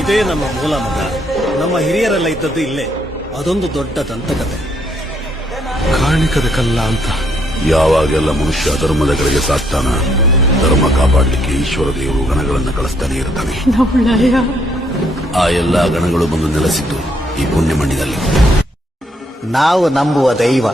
ಇದೇ ನಮ್ಮ ಮೂಲ ಮಗ. ನಮ್ಮ ಹಿರಿಯರೆಲ್ಲ ಇದ್ದದ್ದು ಇಲ್ಲೇ. ಅದೊಂದು ದೊಡ್ಡ ದಂತಕತೆ. ಕಾಣಿಕದ ಕಲ್ಲ ಅಂತ ಯಾವಾಗೆಲ್ಲ ಮನುಷ್ಯ ಧರ್ಮದ ಕಡೆಗೆ ಸಾಕ್ತಾನ, ಧರ್ಮ ಕಾಪಾಡಲಿಕ್ಕೆ ಈಶ್ವರ ದೇವರು ಗಣಗಳನ್ನ ಕಳಿಸ್ತಾನೆ ಇರ್ತಾನೆ. ಆ ಎಲ್ಲಾ ಗಣಗಳು ಬಂದು ನೆಲೆಸಿದ್ದು ಈ ಪುಣ್ಯ ಮಣ್ಣಿನಲ್ಲಿ. ನಾವು ನಂಬುವ ದೈವ